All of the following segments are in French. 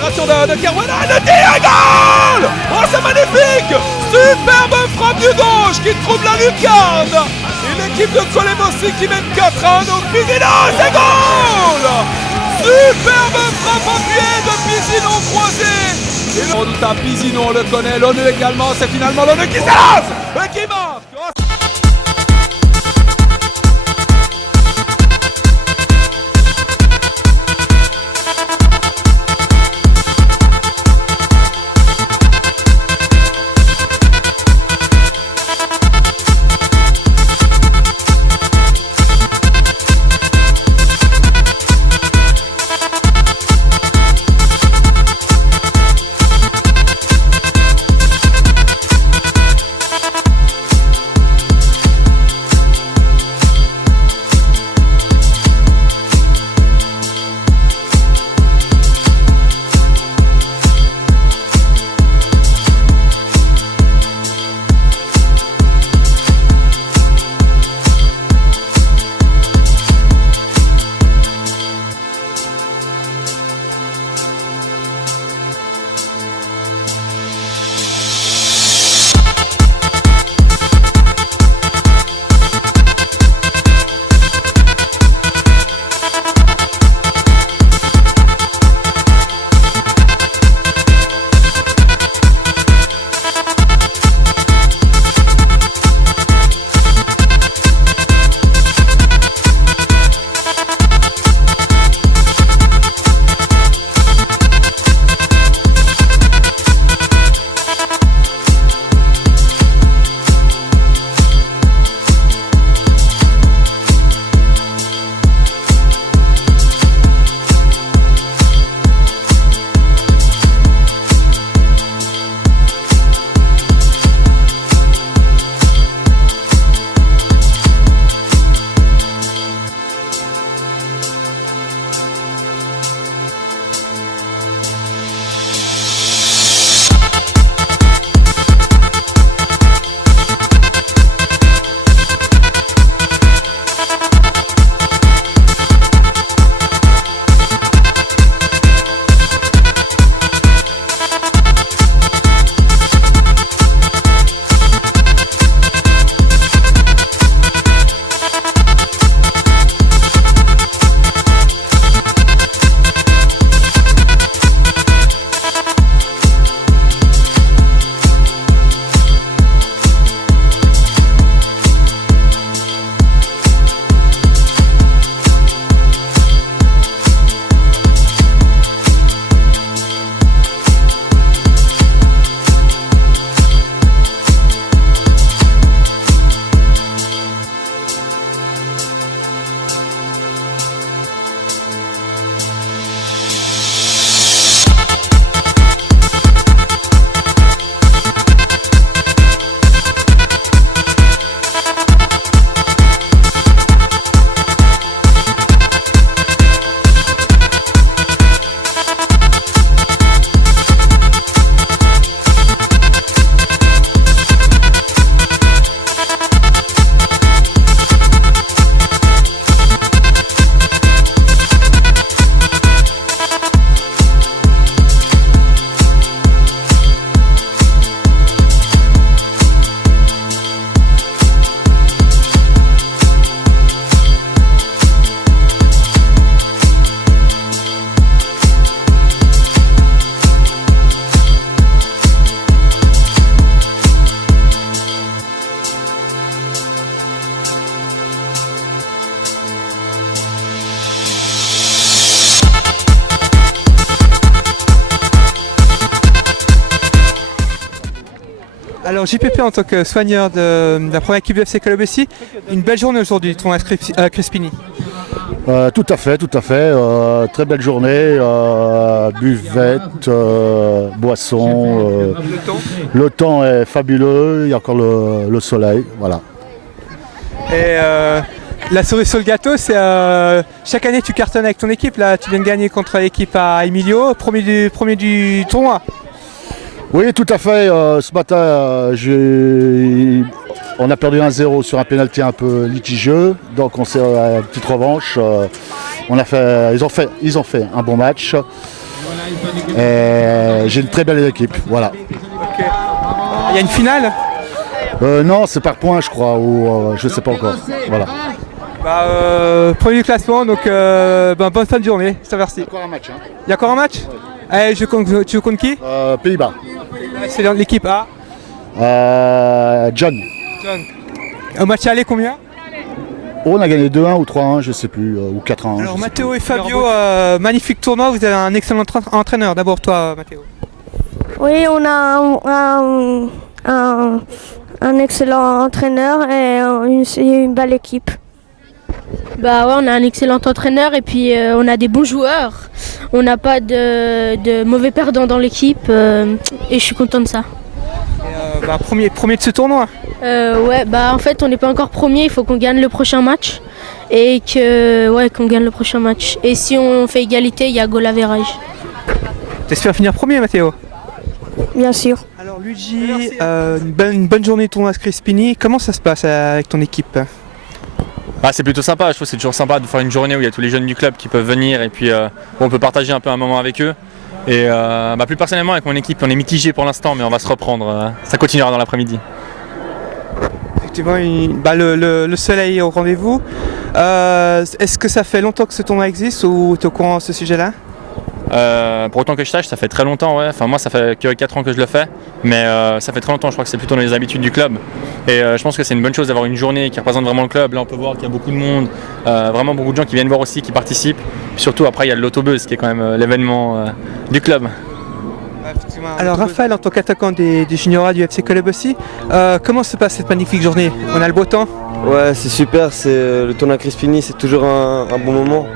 l'accélération de Caruana, le tir et goal! Oh, c'est magnifique! Superbe frappe du gauche qui trouve la lucarne! Et l'équipe de Colemossi qui mène 4-1, donc Pisino, c'est goal! Superbe frappe appuyée de Pisino croisé! Et le redoutable Pisino, on le connaît, l'ONU également, c'est finalement l'ONU qui s'élance et qui marque! Alors JPP en tant que soigneur de la première équipe du FC Colemossi, une belle journée aujourd'hui, ton à Crespini. Tout à fait. Très belle journée, buvette, boisson. Le temps est fabuleux, il y a encore le soleil, voilà. Et la cerise sur le gâteau, c'est chaque année tu cartonnes avec ton équipe. Là, tu viens de gagner contre l'équipe à Emilio, premier du tournoi. Oui, tout à fait. Ce matin, on a perdu 1-0 sur un pénalty un peu litigieux, donc on s'est une petite revanche. Ils ont fait un bon match. Et j'ai une très belle équipe, voilà. Ok. Il y a une finale. Non, c'est par points, je crois, ou je sais pas encore. Voilà. Premier du classement, donc bonne fin de journée. Je te remercie. Encore un match. Il y a encore un match? Allez, tu comptes qui? Pays-Bas. C'est l'équipe A. John. Au match aller, combien? On a gagné 2-1 ou 3-1, je sais plus, ou 4-1. Alors Mathéo et Fabio, magnifique tournoi, vous avez un excellent entraîneur. D'abord toi Mathéo. Oui, on a un excellent entraîneur et une belle équipe. Bah ouais, on a un excellent entraîneur et puis on a des bons joueurs. On n'a pas de mauvais perdants dans l'équipe et je suis content de ça. Premier de ce tournoi. Ouais, bah en fait on n'est pas encore premier, il faut qu'on gagne le prochain match et qu'on gagne le prochain match. Et si on fait égalité, il y a goal average. T'espères finir premier Mathéo? Bien sûr. Alors Luigi, une bonne journée de tournoi à Crispini. Comment ça se passe avec ton équipe? C'est plutôt sympa, je trouve que c'est toujours sympa de faire une journée où il y a tous les jeunes du club qui peuvent venir et puis on peut partager un peu un moment avec eux. Et plus personnellement avec mon équipe on est mitigé pour l'instant mais on va se reprendre, ça continuera dans l'après-midi. Effectivement, le soleil est au rendez-vous. Est-ce que ça fait longtemps que ce tournoi existe ou tu es au courant de ce sujet-là? Pour autant que je sache, ça fait très longtemps, ouais. Enfin, moi, ça fait que 4 ans que je le fais, mais ça fait très longtemps. Je crois que c'est plutôt dans les habitudes du club. Et je pense que c'est une bonne chose d'avoir une journée qui représente vraiment le club. Là, on peut voir qu'il y a beaucoup de monde, vraiment beaucoup de gens qui viennent voir aussi, qui participent. Puis surtout, après, il y a l'autobus qui est quand même l'événement du club. Alors, Raphaël, en tant qu'attaquant des juniors A du FC Club aussi, comment se passe cette magnifique journée? On a le beau temps? Ouais, c'est super. Le tournoi Crispini, c'est toujours un bon moment.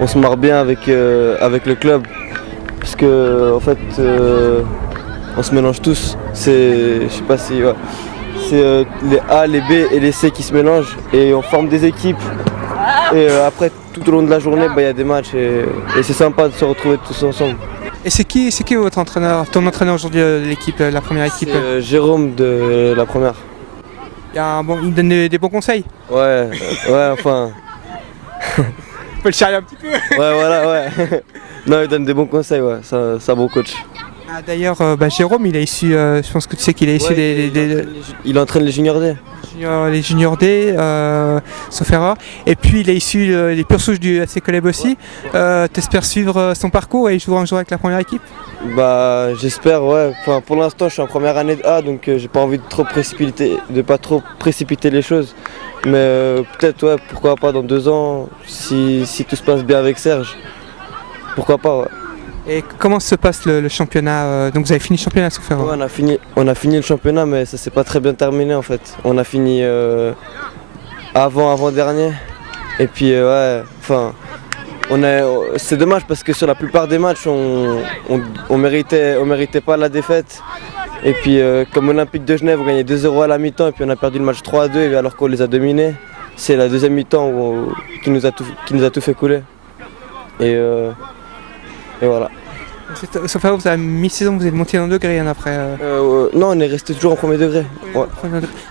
On se marre bien avec le club parce que en fait on se mélange tous. Je sais pas si c'est les A, les B et les C qui se mélangent et on forme des équipes. Et après tout au long de la journée, il y a des matchs et c'est sympa de se retrouver tous ensemble. Et c'est qui votre entraîneur, ton entraîneur aujourd'hui de l'équipe, la première équipe? Jérôme de la première. Il donne des bons conseils? Ouais, enfin. On peut le charrier un petit peu. Ouais, voilà, ouais. Non, il donne des bons conseils, ouais. C'est un bon coach. D'ailleurs, Jérôme, il est issu, je pense que tu sais qu'il est issu il entraîne les juniors D. Les juniors D, sauf erreur. Et puis il est issu des pures souches du FC Club aussi. T'espères suivre son parcours et jouer un jour avec la première équipe? J'espère, ouais. Enfin, pour l'instant, je suis en première année de A, donc j'ai pas envie de pas trop précipiter les choses. Mais peut-être, ouais, pourquoi pas dans 2 ans, si tout se passe bien avec Serge. Pourquoi pas, ouais. Et comment se passe le championnat? Donc vous avez fini le championnat, sauf erreur? Ouais, on a fini le championnat, mais ça s'est pas très bien terminé en fait. On a fini avant-dernier. Et puis, ouais, enfin, c'est dommage parce que sur la plupart des matchs, on méritait pas la défaite. Et puis comme Olympique de Genève, on gagnait 2-0 à la mi-temps et puis on a perdu le match 3-2 alors qu'on les a dominés. C'est la deuxième mi-temps qui nous a tout fait couler. Et voilà. Sauf erreur, vous avez mi-saison, vous êtes monté d'un degré après. Non, on est resté toujours en premier degré. Ouais.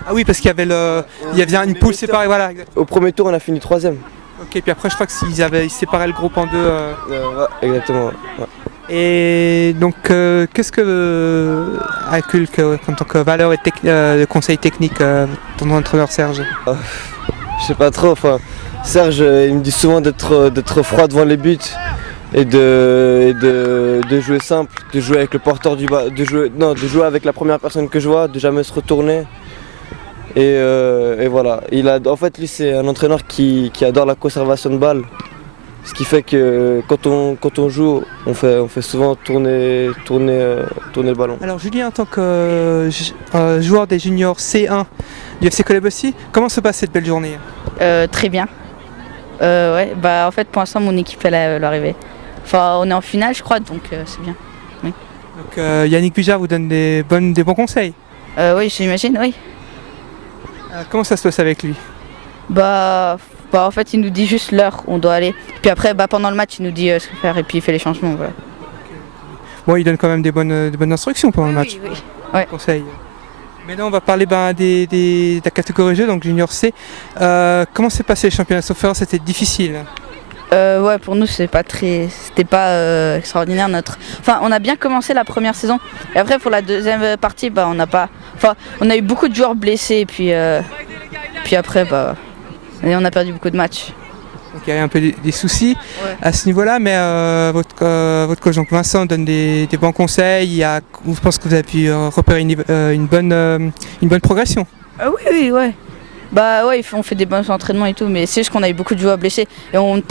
Ah oui, parce qu'il y avait une poule séparée, voilà. Au premier tour, on a fini 3ème. Ok, puis après je crois qu'ils séparaient le groupe en 2. Ouais, exactement. Ouais. Et donc, qu'est-ce que inculque en tant que valeur et de conseil technique ton entraîneur Serge? Je sais pas trop. Enfin, Serge, il me dit souvent d'être froid devant les buts et de jouer simple, de jouer avec le porteur du bas, de jouer avec la première personne que je vois, de jamais se retourner. Et voilà. En fait, lui, c'est un entraîneur qui adore la conservation de balles. Ce qui fait que quand on joue, on fait souvent tourner le ballon. Alors Julien, en tant que joueur des juniors C1 du FC Club aussi, comment se passe cette belle journée? Très bien. Ouais, en fait pour l'instant mon équipe elle est arrivée. Enfin on est en finale je crois donc c'est bien. Oui. Donc Yannick Bujard vous donne des bons conseils? Oui j'imagine, oui. Comment ça se passe avec lui? En fait il nous dit juste l'heure où on doit aller. Puis après pendant le match il nous dit ce qu'il faut faire et puis il fait les changements. Voilà. Bon il donne quand même des bonnes instructions pendant le match. Oui. Ouais. Conseils. Maintenant on va parler de la catégorie jeu, donc junior C. Comment s'est passé le championnat? Sauf erreur, c'était difficile. Ouais, pour nous c'était pas extraordinaire Enfin, on a bien commencé la première saison. Et après pour la deuxième partie, on a eu beaucoup de joueurs blessés puis après et on a perdu beaucoup de matchs. Donc il y a un peu des soucis à ce niveau-là, mais votre coach donc Vincent donne des bons conseils. Je pense que vous avez pu repérer une bonne progression. Oui, ouais. On fait des bons entraînements et tout, mais c'est juste qu'on a eu beaucoup de joueurs blessés et on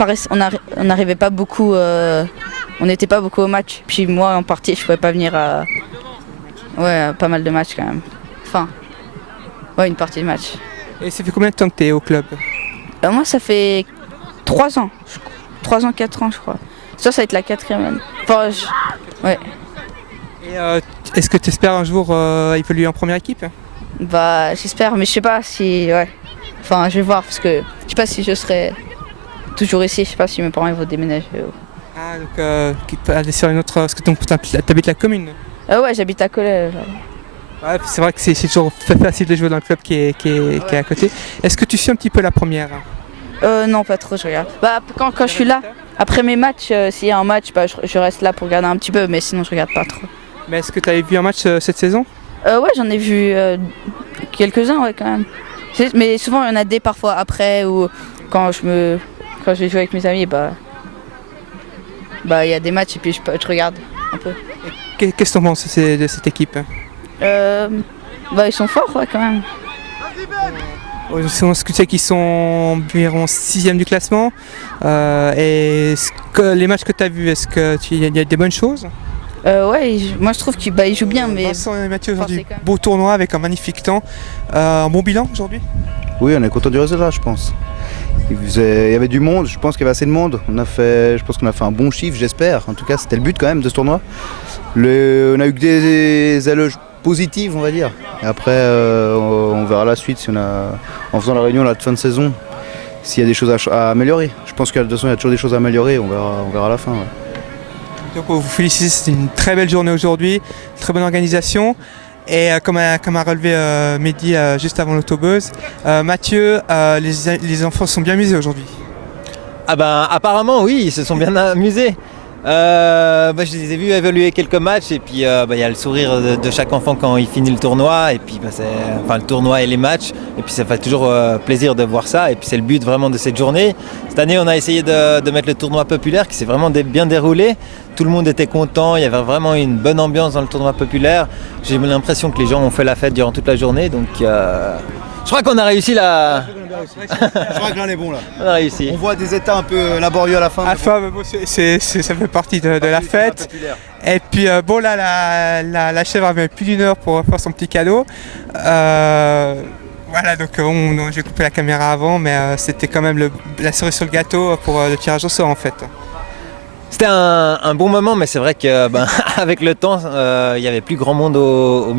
n'arrivait pas beaucoup, on n'était pas beaucoup au match. Puis moi en partie, je pouvais pas venir à pas mal de matchs quand même. Enfin, une partie de match. Et ça fait combien de temps que tu es au club? Moi ça fait 3 ans, 4 ans je crois. Ça va être la 4e année. Enfin, ouais. Et est-ce que tu espères un jour évoluer en première équipe? J'espère, mais je sais pas si... Ouais. Enfin, je vais voir, parce que je sais pas si je serai toujours ici, je sais pas si mes parents vont déménager. Ah, donc aller sur une autre... Parce que t'habites la commune? Ouais, j'habite à Collet. Ouais, c'est vrai que c'est toujours facile de jouer dans le club qui est à côté. Est-ce que tu suis un petit peu la première? Non, pas trop, je regarde. Quand je suis là, après mes matchs, s'il y a un match, je reste là pour regarder un petit peu, mais sinon je regarde pas trop. Mais est-ce que tu avais vu un match cette saison? Ouais, j'en ai vu quelques-uns, ouais, quand même. Mais souvent, il y en a des parfois après, ou quand je vais jouer avec mes amis, il y a des matchs et puis je regarde un peu. Qu'est-ce que tu en penses de cette équipe? Ils sont forts, ouais, quand même. Est-ce que tu sais qu'ils sont environ 6e du classement? Et les matchs que tu as vus, est-ce qu'il y a des bonnes choses? Moi je trouve qu'ils jouent bien, mais... Vincent et Mathieu aujourd'hui, beau tournoi avec un magnifique temps, un bon bilan aujourd'hui? Oui, on est content du résultat, je pense. Il y avait du monde, je pense qu'il y avait assez de monde. Je pense qu'on a fait un bon chiffre, j'espère. En tout cas, c'était le but quand même de ce tournoi. On a eu que des éloges positives, on va dire. Et après, on verra la suite en faisant la réunion de fin de saison, s'il y a des choses à améliorer. Je pense qu'il y a toujours des choses à améliorer, on verra à la fin. Ouais. Donc vous félicitez, c'est une très belle journée aujourd'hui, très bonne organisation. Et comme a relevé Mehdi juste avant l'autobuzz, Mathieu, les enfants se sont bien amusés aujourd'hui. Apparemment oui, ils se sont bien amusés. Je les ai vus évoluer quelques matchs et puis il y a le sourire de chaque enfant quand il finit le tournoi et puis le tournoi et les matchs et puis ça fait toujours plaisir de voir ça et puis c'est le but vraiment de cette journée. Cette année on a essayé de mettre le tournoi populaire qui s'est vraiment bien déroulé. Tout le monde était content, il y avait vraiment une bonne ambiance dans le tournoi populaire. J'ai l'impression que les gens ont fait la fête durant toute la journée donc je crois qu'on a réussi là. Je crois que l'un est bon là. On a réussi. On voit des états un peu laborieux à la fin. À la fin, ça fait partie de la fête. Et puis la chèvre avait plus d'1 heure pour faire son petit cadeau. Voilà, donc j'ai coupé la caméra avant, mais c'était quand même la cerise sur le gâteau pour le tirage au sort en fait. C'était un bon moment, mais c'est vrai que avec le temps, il n'y avait plus grand monde au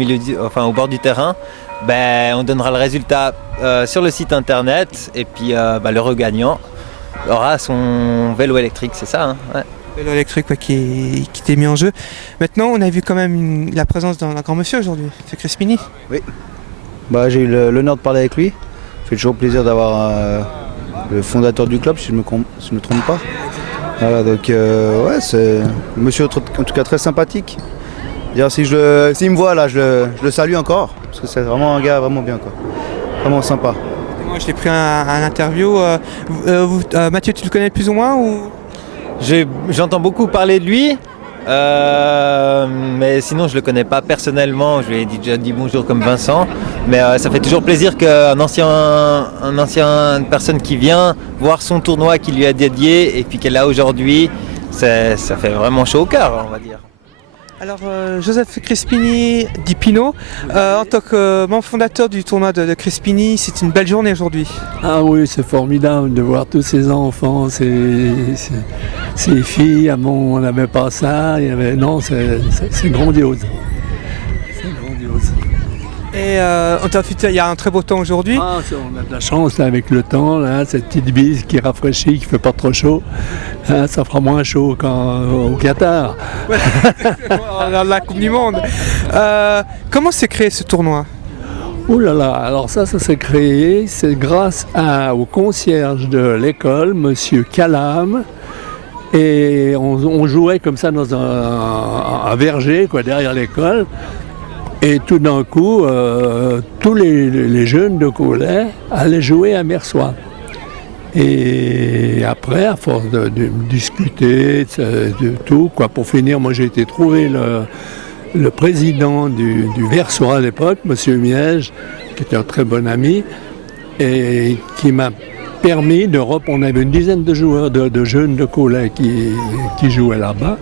bord du terrain. On donnera le résultat sur le site internet et puis l'heureux gagnant aura son vélo électrique, c'est ça, hein, ouais. Vélo électrique qui était mis en jeu. Maintenant, on a vu quand même la présence d'un grand monsieur aujourd'hui, c'est Crespini. Oui, j'ai eu l'honneur de parler avec lui. Ça fait toujours plaisir d'avoir le fondateur du club, si je ne me trompe pas. Voilà, donc c'est un monsieur en tout cas très sympathique. S'il me voit là, je le salue encore, parce que c'est vraiment un gars vraiment bien, quoi. Vraiment sympa. Moi je l'ai pris un interview. Mathieu, tu le connais plus ou moins ou... J'entends beaucoup parler de lui, mais sinon je le connais pas personnellement. Je lui ai déjà dit bonjour comme Vincent, mais ça fait toujours plaisir qu'un ancien personne qui vient voir son tournoi qui lui a dédié et puis qu'elle a aujourd'hui, ça fait vraiment chaud au cœur, on va dire. Alors Joseph Crespini dit Pinot, en tant que membre fondateur du tournoi de Crespini, c'est une belle journée aujourd'hui. Ah oui, c'est formidable de voir tous ces enfants, ces filles, on n'avait pas ça, c'est grandiose. C'est grandiose. Et il y a un très beau temps aujourd'hui. On a de la chance là, avec le temps, là, cette petite bise qui rafraîchit, qui ne fait pas trop chaud. Ça fera moins chaud qu'au Qatar. Dans la Coupe du Monde. Comment s'est créé ce tournoi? Ouh là là, alors ça s'est créé, c'est grâce au concierge de l'école, monsieur Calam, et on jouait comme ça dans un verger, quoi, derrière l'école, et tout d'un coup, tous les jeunes de Caulet allaient jouer à Mersois. Et après, à force de discuter, de tout, quoi, pour finir, moi j'ai été trouver le président du Versoix à l'époque, M. Miège, qui était un très bon ami, et qui m'a permis de reprendre. On avait une dizaine de joueurs, de jeunes de Caulet qui jouaient là-bas,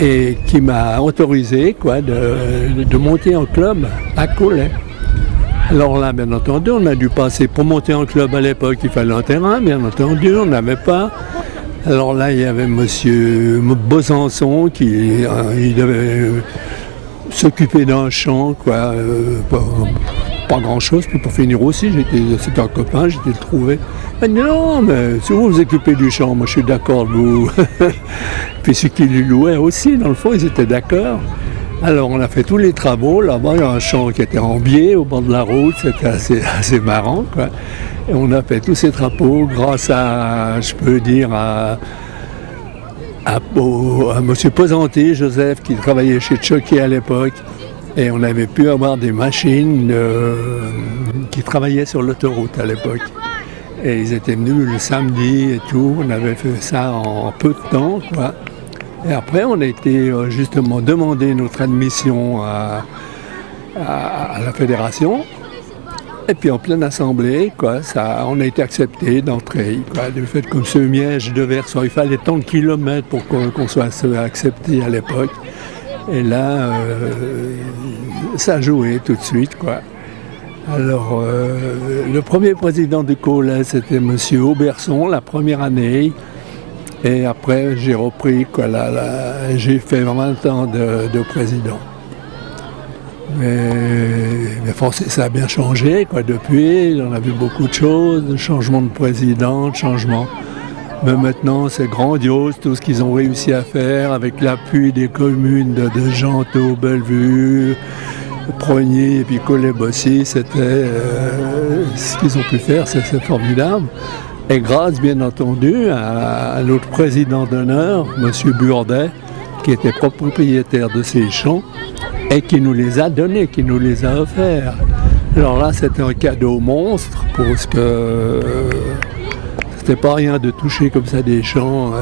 et qui m'a autorisé de monter en club à Caulet. Alors là, bien entendu, on a dû passer pour monter en club à l'époque, il fallait un terrain, bien entendu, on n'avait pas. Alors là, il y avait M. Besançon qui il devait s'occuper d'un champ, quoi, pas grand-chose. Puis pour finir aussi, c'était un copain, j'étais le trouvé. Il m'a dit non, mais si vous vous occupez du champ, moi je suis d'accord de vous. Puis ceux qui lui louaient aussi, dans le fond, ils étaient d'accord. Alors on a fait tous les travaux, là-bas il y a un champ qui était en biais au bord de la route, c'était assez marrant, quoi. Et on a fait tous ces travaux grâce à, je peux dire, à M. Pesanti, Joseph, qui travaillait chez Choquet à l'époque. Et on avait pu avoir des machines qui travaillaient sur l'autoroute à l'époque. Et ils étaient venus le samedi et tout, on avait fait ça en peu de temps, quoi. Et après, on a été justement demander notre admission à la fédération. Et puis en pleine assemblée, quoi, on a été accepté d'entrer. Du fait que comme ce Miège de Versoix, il fallait tant de kilomètres pour qu'on soit accepté à l'époque. Et là, ça a joué tout de suite, quoi. Alors, le premier président du Caulet, c'était M. Auberson, la première année. Et après, j'ai repris, quoi, j'ai fait 20 ans de président. Mais forcément, ça a bien changé, quoi, depuis. On a vu beaucoup de choses, de changements de président, de changements. Mais maintenant, c'est grandiose, tout ce qu'ils ont réussi à faire, avec l'appui des communes de Gentot, Bellevue, Progny et puis Caulet-Bossy. C'était ce qu'ils ont pu faire, c'est formidable. Et grâce, bien entendu, à notre président d'honneur, M. Burdet, qui était propriétaire de ces champs et qui nous les a donnés, qui nous les a offerts. Alors là, c'était un cadeau monstre, parce que c'était pas rien de toucher comme ça des champs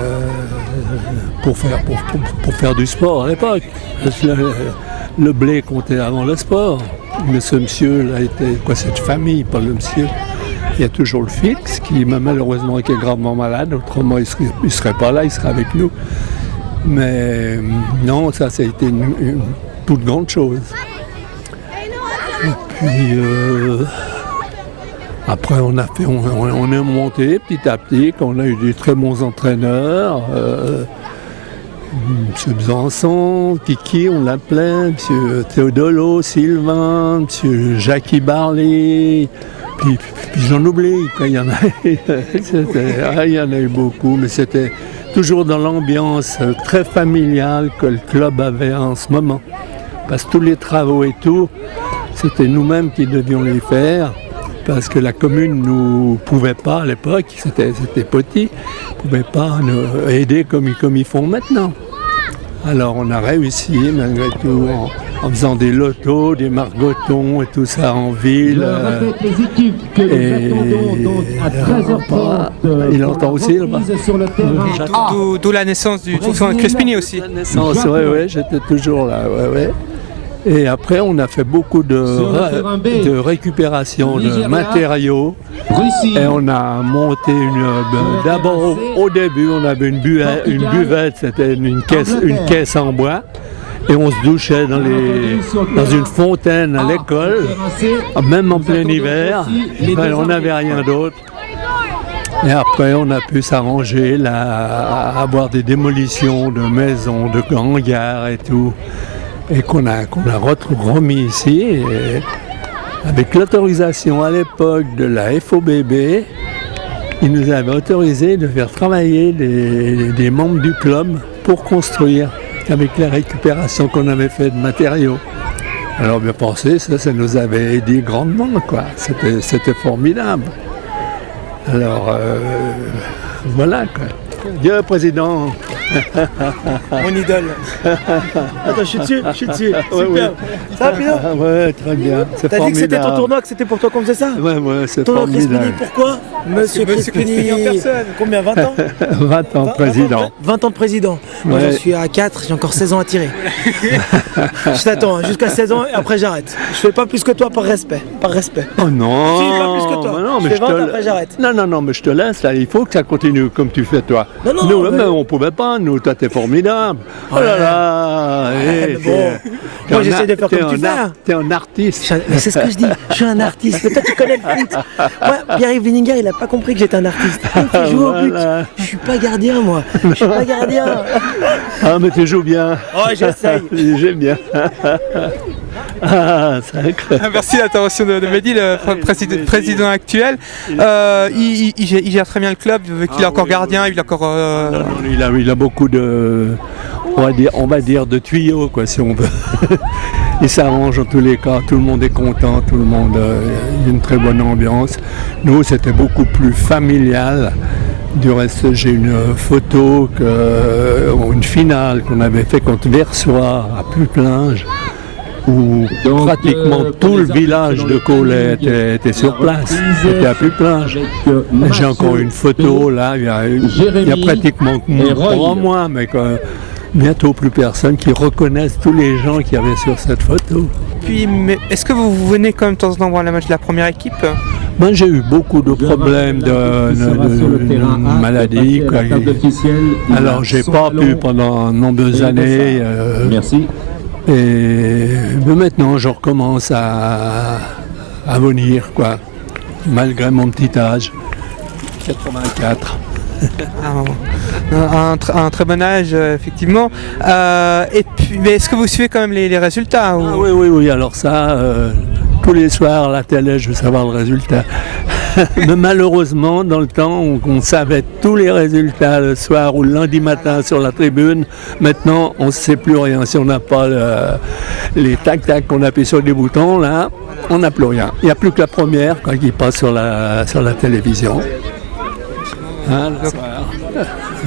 pour faire du sport à l'époque. Le blé comptait avant le sport. Mais ce monsieur-là était, cette famille, pas le monsieur. Il y a toujours le fils qui malheureusement qui est gravement malade, autrement il ne serait pas là, il serait avec nous. Mais non, ça a été une toute grande chose. Et puis après on est monté petit à petit, on a eu des très bons entraîneurs. M. Besançon, Kiki, on l'appelait, M. Théodolo, Sylvain, M. Jackie Barley. Puis j'en oublie, il y en a eu beaucoup, mais c'était toujours dans l'ambiance très familiale que le club avait en ce moment. Parce que tous les travaux et tout, c'était nous-mêmes qui devions les faire, parce que la commune ne nous pouvait pas à l'époque, c'était petit, ne pouvait pas nous aider comme ils font maintenant. Alors on a réussi malgré tout en faisant des lotos, des margotons et tout ça en ville. Il entend aussi là-bas. D'où la naissance du Toussaint Crespini aussi. La naissance, oui, j'étais toujours là, ouais. Et après, on a fait beaucoup de récupération de matériaux. Et on a monté d'abord, au début, on avait une buvette, c'était une caisse en bois. Et on se douchait dans une fontaine à l'école, même en plein hiver. On n'avait rien d'autre. Et après, on a pu s'arranger à avoir des démolitions de maisons, de hangars et tout. Et qu'on a remis ici. Et avec l'autorisation à l'époque de la FOBB, ils nous avaient autorisé de faire travailler des membres du club pour construire, avec la récupération qu'on avait fait de matériaux. Alors bien pensé, ça nous avait aidé grandement, quoi. C'était formidable. Alors voilà, quoi. Dieu président. Mon idole. Attends, je suis dessus. Super. Ouais. Ça va, Pino? Ouais, très bien. C'est T'as dit que c'était ton formidable. tournoi, que c'était pour toi qu'on faisait ça? Ouais, c'est Tournoi formidable. Crispini, pourquoi? Monsieur Crispini en personne. Combien, 20 ans? 20 ans de président. 20 ans de président. Moi, Ouais. j'en suis à 4, j'ai encore 16 ans à tirer. Je t'attends, hein, jusqu'à 16 ans et après j'arrête. Je fais pas plus que toi par respect. Oh non. Si, pas plus que toi. Mais non, Je mais fais je 20 te... après j'arrête. Non, mais je te laisse, là. Il faut que ça continue comme tu fais, toi. Non, nous, mais- on pouvait pas, nous. Toi, t'es formidable. Oh là là. Mais bon, moi j'essaie de faire comme tu fais. Hein. T'es un artiste. Mais c'est ce que je dis, je suis un artiste. Mais toi tu connais le foot. Moi, Pierre-Yves Lininger, il a pas compris que j'étais un artiste. Il me fait jouer au but. Voilà. Je suis pas gardien, moi. Je suis pas gardien. Ah, mais tu joues bien. Oh, j'essaye. J'aime bien. Ah, c'est incroyable. Merci l'intervention de Mehdi, le président actuel. Il gère très bien le club, vu qu'il est encore gardien, il est encore... Il a beaucoup de, on va dire de tuyaux, quoi, si on veut. Il s'arrange en tous les cas, tout le monde est content, tout le monde, il y a une très bonne ambiance. Nous, c'était beaucoup plus familial. Du reste, j'ai une photo, une finale qu'on avait fait contre Versoix à Puplinge, où pratiquement tout le village de Collet était sur place, était à Puplinge. J'ai encore une photo là, il y a pratiquement 3 mois, mais bientôt plus personne qui reconnaisse tous les gens qu'il y avait sur cette photo. Puis, mais est-ce que vous venez quand même de temps en temps voir la match de la première équipe? Moi, j'ai eu beaucoup de problèmes de maladie. Quoi. Alors, j'ai pas pu pendant de nombreuses années. Merci. Mais maintenant, je recommence à venir, quoi, malgré mon petit âge, 84. Un très bon âge, effectivement. Et puis, mais est-ce que vous suivez quand même les résultats ou... Ah, oui, alors ça, tous les soirs à la télé, je veux savoir le résultat. Mais malheureusement, dans le temps, on savait tous les résultats le soir ou le lundi matin sur la tribune. Maintenant, on ne sait plus rien. Si on n'a pas les tac-tac qu'on appuie sur les boutons, là, on n'a plus rien. Il n'y a plus que la première quand il passe sur la télévision. Hein, le soir.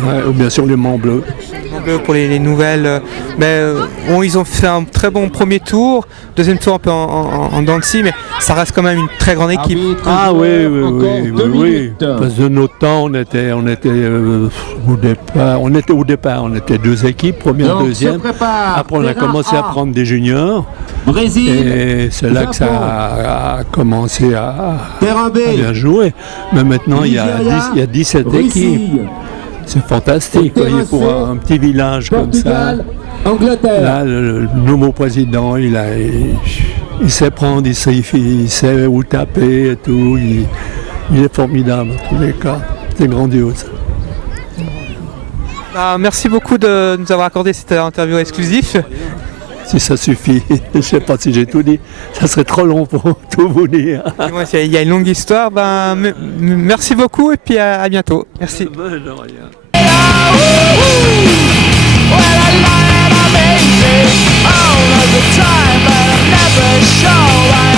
Ouais, ou bien sûr les Mont Bleus. Pour les nouvelles. Ils ont fait un très bon premier tour, deuxième tour un peu en dents de scie, mais ça reste quand même une très grande équipe. Ah oui. Parce que de notre temps, on était au départ, on était 2 équipes, première, deuxième. Après, on a commencé à prendre des juniors. Et c'est là que ça a commencé à bien jouer. Mais maintenant, il y a 17 équipes. C'est fantastique, voyez, pour un petit village comme ça. Là, le nouveau président, il sait prendre, il sait où taper et tout. Il est formidable en tous les cas. C'est grandiose. Merci beaucoup de nous avoir accordé cette interview exclusive. Si ça suffit, je ne sais pas si j'ai tout dit, ça serait trop long pour tout vous dire. Il y a une longue histoire. Merci beaucoup et puis à bientôt. Merci. All of the time, but I'm never sure.